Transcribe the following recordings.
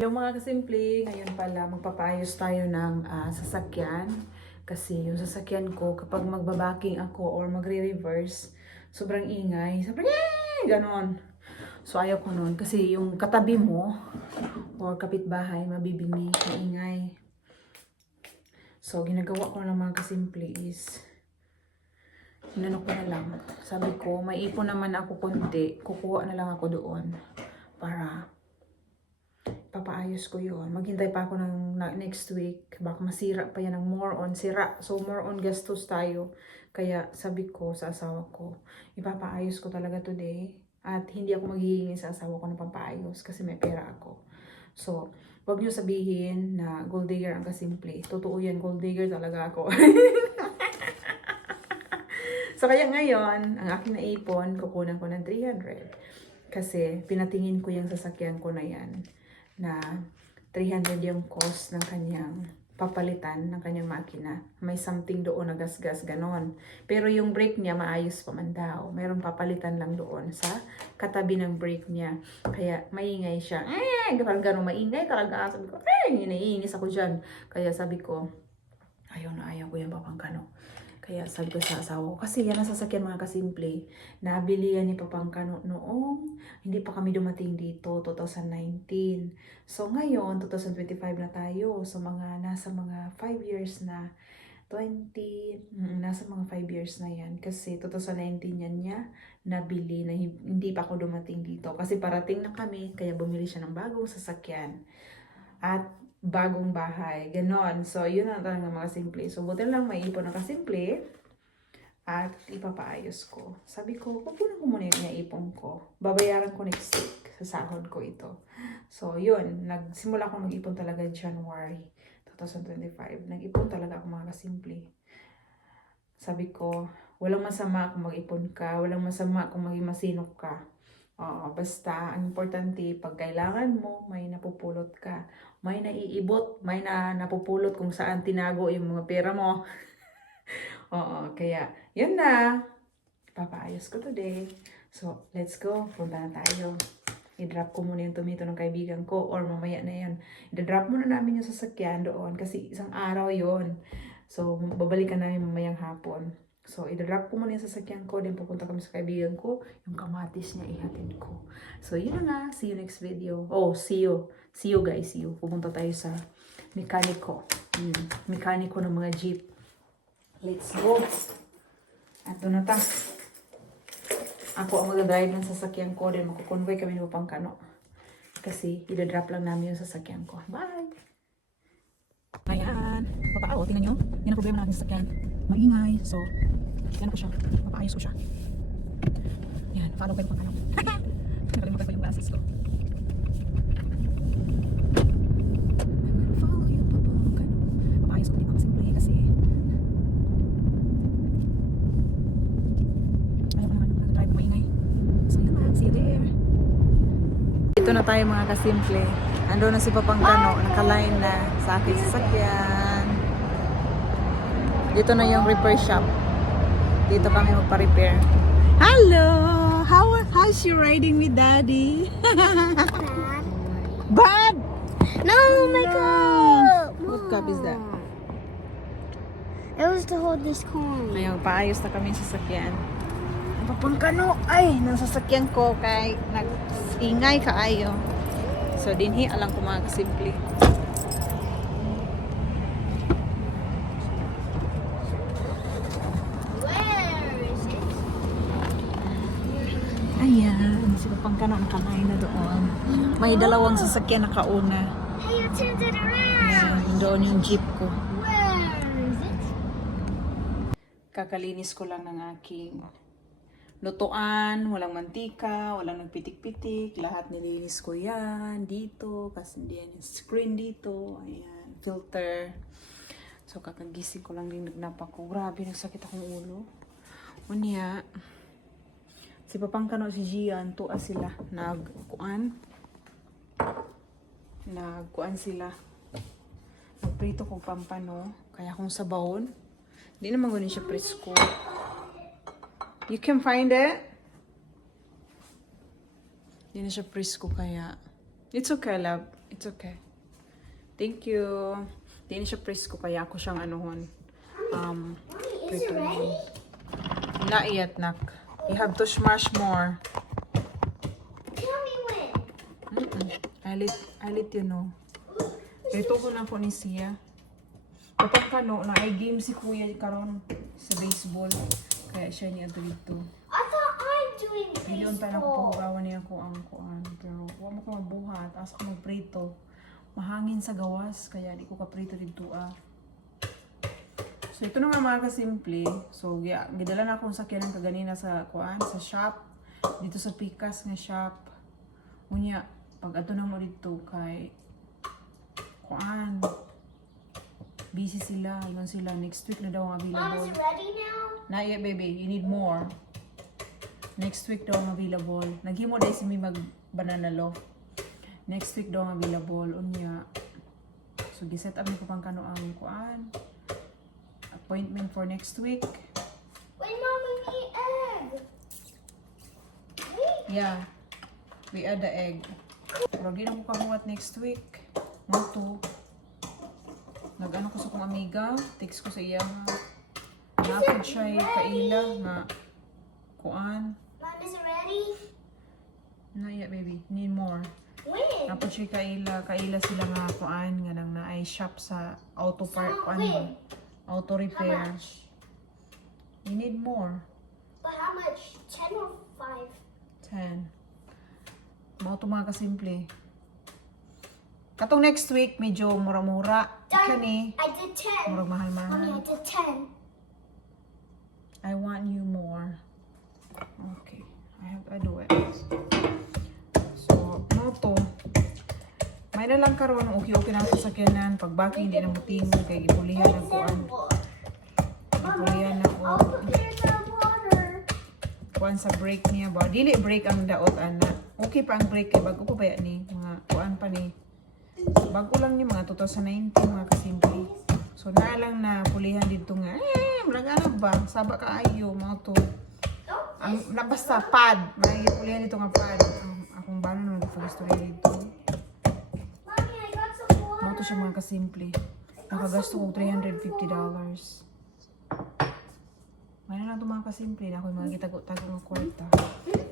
Hello mga kasimple, ngayon pala magpapaayos tayo ng sasakyan. Kasi yung sasakyan ko, kapag magbabaking ako or magre-reverse, sobrang ingay. Sobrang ganon. So ayaw ko nun. Kasi yung katabi mo or kapitbahay, mabibingi, maingay. So ginagawa ko ng mga kasimple is, hinanok ko na lang. Sabi ko, may ipon naman ako konti, kukuha na lang ako doon para papaayos ko yun. Maghintay pa ako ng next week. Baka masira pa yan ng more on sira. So more on gastos tayo. Kaya sabi ko sa asawa ko, ipapaayos ko talaga today. At hindi ako maghihingi sa asawa ko ng papaayos kasi may pera ako. So, wag nyo sabihin na gold digger ang kasimple. Totoo yan, gold digger talaga ako. So kaya ngayon, ang aking naipon, kukunan ko ng 300. Kasi pinatingin ko yung sasakyan ko na yan. Na 300 yung cost ng kanyang papalitan ng kanyang makina. May something doon na gas-gas, ganon. Pero yung brake niya, maayos pa man daw. Mayroong papalitan lang doon sa katabi ng brake niya. Kaya maingay siya. Parang ganon, maingay talaga. Sabi ko, naiinis ako dyan. Kaya sabi ko, ayaw ko yung papangkano. Kaya sabi ko sa asawa ko, kasi yan ang sasakyan mga kasimple. Nabili yan ni Papangkano noong hindi pa kami dumating dito, 2019. So ngayon, 2025 na tayo. So nasa mga 5 years na. Nasa mga 5 years na yan. Kasi 2019 yan niya nabili na hindi pa ako dumating dito. Kasi parating na kami, kaya bumili siya ng bagong sasakyan. At bagong bahay. Ganon. So, yun ang talaga mga simple. So, buti lang may ipon na kasimple. At ipapaayos ko. Sabi ko, pupunan ko muna yung ipon ko. Babayaran ko next week. Sa sahod ko ito. So, yun. Nagsimula akong mag-ipon talaga January 2025. Nag-ipon talaga ako mga kasimple. Sabi ko, walang masama kung mag-ipon ka. Walang masama kung maging masinop ka. Basta, ang importante, pag kailangan mo, may napupulot ka. May naiibot, may napupulot kung saan tinago yung mga pera mo. Kaya, yun na. Papaayos ko today. So, let's go. Punta na tayo. I-drop ko muna yung tumito ng kaibigan ko or mamaya na yan. I-drop muna namin yung sasakyan doon kasi isang araw yon. So, babalikan namin mamayang hapon. So, i-drop ko muna yung sasakyan ko, then pupunta kami sa kaibigan ko, yung kamatis niya ihatid ko. So, yun na nga. See you next video. See you. See you guys. See you. Pupunta tayo sa mekaniko. Mekaniko ng mga jeep. Let's go. At doon na ta. Ako ang mag-drive ng sasakyan ko, then makukonvoy kami ng Papangkano. Kasi, i-drop lang namin yung sasakyan ko. Bye! Ayan. Papaaw, tingnan nyo. Yan ang problema natin sa sasakyan. Maingay. So, yan ko siya. Papaayos ko siya. Yan, follow kayo pang ano. Nakalimutan ko yung glasses ko. Follow you pang ano. Papaayos ko din mga simple kasi ayaw ko naman nag-drive maingay. So yun lang, see you there. Dito na tayo mga kasimple. Ando na si Papangkano, naka-line na sa aking sasakyan. Dito na yung repair shop. Dito kami magpa-repair. Hello! How's you riding with Daddy? Bad! No, my cup! What cup is that? It was to hold this coin. Ngayon, paayos na kami sa sasakyan. Papangkano, ay, ng sasakyan ko kay nag-ingay kaayo. So, dinhi, alam ko mga kasimple. Ayan, si Papangkano nakakain na doon. May dalawang sasakyan na kauna. Hey, you turned it around. Ayan, doon yung jeep ko. Where is it? Kakalinis ko lang ng aking lutuan, walang mantika, walang nagpitik-pitik, lahat nilinis ko yan, dito, kasi diyan yung screen dito, ayan, filter. So, kakagising ko lang din nagnapa ko. Grabe, nagsakit akong ulo. Unya, si Papangkano, si Gian, tuwa sila, nagkuan sila. Nagprito kong pampano, kaya kung sabawon, hindi naman ganun siya presko. You can find it? Hindi na siya presko kaya. It's okay, love. It's okay. Thank you. Di na siya presko kaya ako siyang anuhon. Mommy, is it ready? Not yet, nak. You have to smash more. Tell me when. I let you know. Ito ko na po ni siya. Kapag kano, na ay game si kuya karon sa baseball. Kaya siya niya dito. I thought I'm doing Ayun tayo na baseball. kugawa niya ko ang kuan. Pero huwag mo ko magbuhat. Asa ko magprito. Mahangin sa gawas. Kaya di ko kaprito dito ah. So ito na nga mga kasimple. So gidala na akong sakyanan kaganina sa kuan, sa shop. Dito sa Pikas nga shop. Unya, pag ato na mo dito kay kuan. Busy sila. Ilan sila. Next week na daw ang Mom, is available. it ready now? Not yet, baby. You need more. Next week daw ang available. Naghimo dahil si mi mag banana loaf. Next week daw ang available. Unya. So, giset up ko pang kano ang kuan. Appointment for next week. Wait, Mom, we need egg. Wait. Yeah. We add the egg. Pero di na ko kamuhat next week. Moto. Nag-ano ko sa kong amiga. Text ko sa iya nga. Napod siya kaila nga kuan. Mom, is it ready? Not yet, baby. Need more. When? Napod siya kaila sila nga kuan nga nang naay shop sa auto park So, kuan when? auto How repair. much? You need more. But how much? 10 or 5? 10. Mao to mga kasimple. Katong next week medyo mura-mura. Kani I did 10. murag Mommy, mahal-mahal. I did 10. I want you more. Okay. I do it. So, no to. May na lang karon okay na sa sakyanan pag baki hindi na mutingog kay gipulihan na kuan. Gipulihan na ko I'll prepare the water. kuan sa break niya ba. Dili break ang daot ana. Okay pa ang break kay bago pa ba ni mga kuan pa ni. Bago lang ni mga 2019 mga kasimple. So na lang na pulihan dito nga. Murag ba? Saba kaayo mo to. Ang nabasta pad. May pulihan dito nga pad. Akong bano na nag-focus dito. Mommy, I got some water. Mo to siya mga kasimple. Nakagasto ko $350. May na lang ito mga kasimple. Na ako yung mga gitago-tago ng kwarta.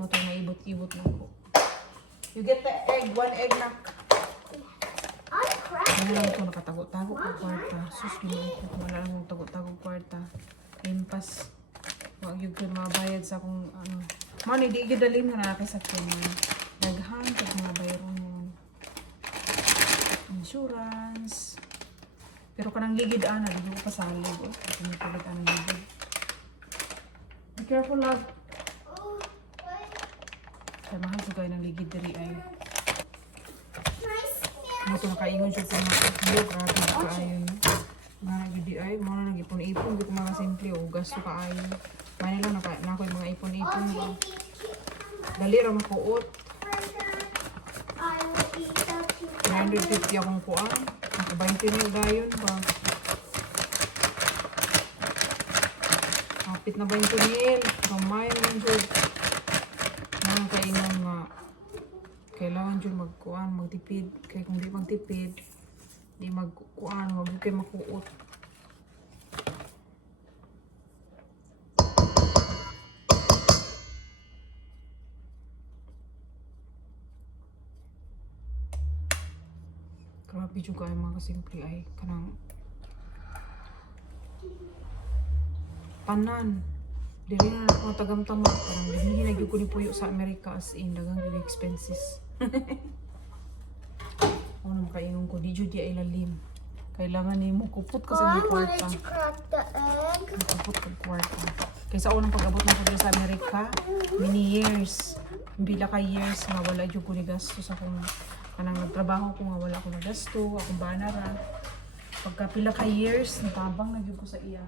Mo to maibot-ibot na ko. You get the egg. One egg na. I'm cracking. Ano lang ito nakatago-tago ko kwarta. Sus, ginoo ko. Wala lang mong tago-tago kwarta. Limpas. Huwag yung mabayad sa akong ano. Man, hindi gidalim na nakakasakyan man. Daghan kag mga bayron yun. Insurance. Pero kanang ligid ana, hindi ko pasalig. Hindi ko palit anong ligid. Be careful, love. Oh, wait. Kaya mahal ko kayo ng ligid diri ay. Nice. Ano ito nakaingon siya sa mga kapilo. Grabe na kaayo yun. Mga gidi ay, mga na nag-ipon-ipon. Hindi ko mga simple o gasto kaayo. May nila na ako yung mga ipon-ipon ba. Dali ra makuot. I will eat the 950 akong kuan. Ako 20 na gayon ba. Kapit na 20 mil. Kamay naman dyan. Mga kainan nga. Kailangan dyan magkuan, magtipid. Kaya kung di magtipid, di magkuan, huwag kayo makuot. Grabe juga ay mga kasimple ay kanang tanan. Dili na ako tagamtama. Parang hinahinag ko ni Puyo sa Amerika as in. Dagang really expenses. Ako na makaingon ko. Di jud ay ilalim. Kailangan ni mo kupot ka sa I wanted kwarta. to crack the egg. Kupot ka kwarta. Kaysa unang pag-abot na ko sa Amerika, many years. Bila ka years nga wala jud ko ni gasto sa kung kanang nagtrabaho ko nga wala ko na gasto. Akong banara. Pagka pila ka years, natabang na jud ko sa iya.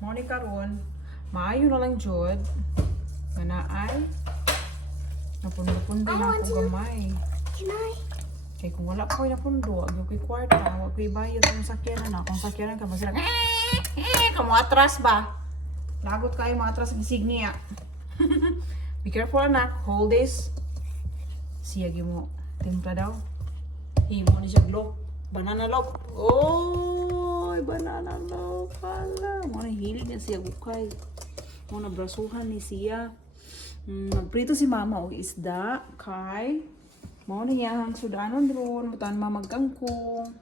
Mao karon, maayo na lang jud. Kana ay napundo-pundo na ako gamay. Can I? Kay kung wala ko napundo, ag ko'y kwarta, wag ko'y bayad ang sakyanan na. Kung sakyanan ka masira, kamo atras ba? Lagot kayo mga atras ng signia. Be careful anak. Hold this. Siyagi mo. Timpla daw. Himo ni siya loaf. Banana loaf. Oh, banana loaf. Hala. Mo na hilig niya siya bukay. Mo na brasuhan ni siya. Nagprito si mama og isda. Kay. Mo na yang sudanon ron. Mutan mamagkangkong.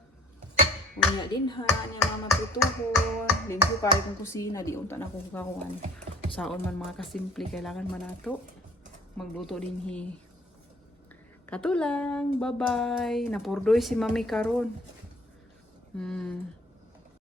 Unya din ha. Niya mama prituhon. Lingko kayo kong kusina. Di unta na akong kakuan. Saon man mga kasimple. Kailangan man nato. Magluto din hi. Katulang. Bye-bye. Napurdoy si mami karon.